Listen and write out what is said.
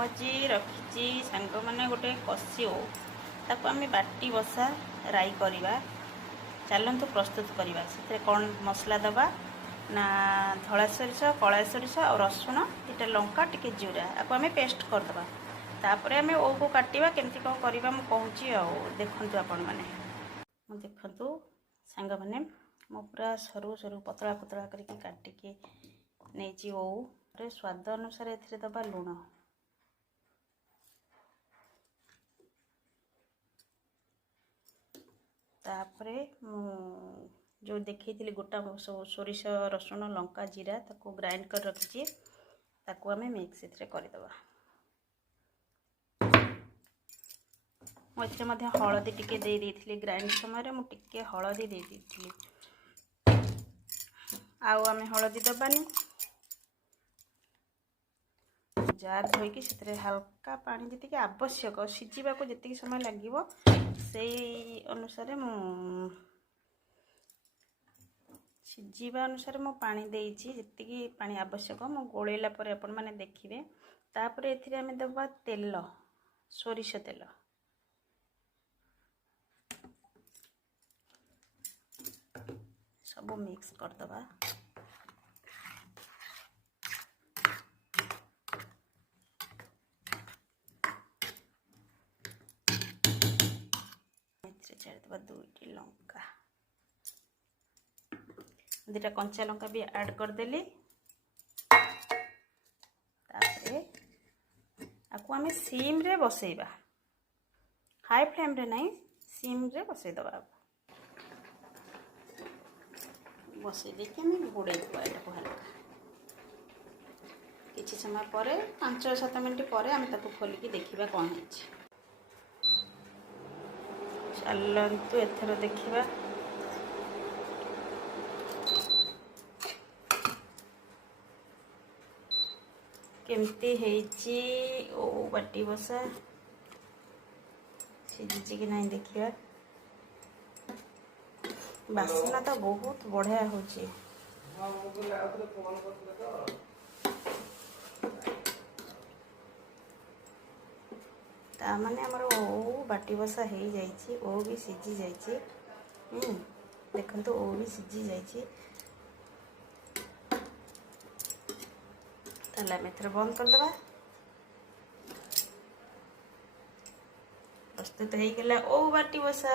आज रखी सांग मैंने गोटे कषी ताको आम बाटी बसा राई करवा। चलतु प्रस्तुत करवा। से कौन मसला दबा ना धला सोरिष कला सोरिष और रसुण इटा लंका टिके जीरा आपको आम पेस्ट करदे। तापर आम ओ को काटा केमती कौन करवा मुझे देखु आपण मैंने देखु सांग मैंने मो पूरा सरू सरू पतला पतला करके काटिकी नहीं ओ स्वाद अनुसार ए दबा लुण तापरे जो देखी गोटा सोरिष रसुण लंका जीरा ताको ग्राइंड कर रखी ताको आम मिक्स करदे। मुझे हलदी टिके दे देथिली ग्राइंड समय मुझे हलदी दे देथिली। आउ आम हलदी दबानी जार धोईकी से हल्का पानी जी आवश्यक सीझा को जी समय लगे से अनुसार सीझा अनुसार मु पानी देजी जी पानी आवश्यक मु गोलेला पर आपण माने देखिबे। तापर एथिरे आमे दबा तेल सोरिष तेल सब मिक्स कर दबा। छाड़ीदा दुईटी लंका दुईटा कंचा लंका भी ऐड करदेली। आपको आम सिम रे बसैबा हाई फ्लेम रे नहीं सिम रे बसईदबा। बसई देके आम घोड़े देवा हल्का किसी समय पर 5-7 मिनट पर आम ताको खोलिकी देखा कौन है। चलतु एथर देखा केमती हेची ओ बाटी बसा सीझी कि नहीं देखिए। बासना तो बहुत बढ़िया होची। तामाने हमर ओ बाटी बसा हो जाइए ओ भी सीझी जाइए। देखो ओ भी सीझी जाइए। ताला मेथर बंद करदबा। प्रस्तुत हो गला ओ बाटी बसा।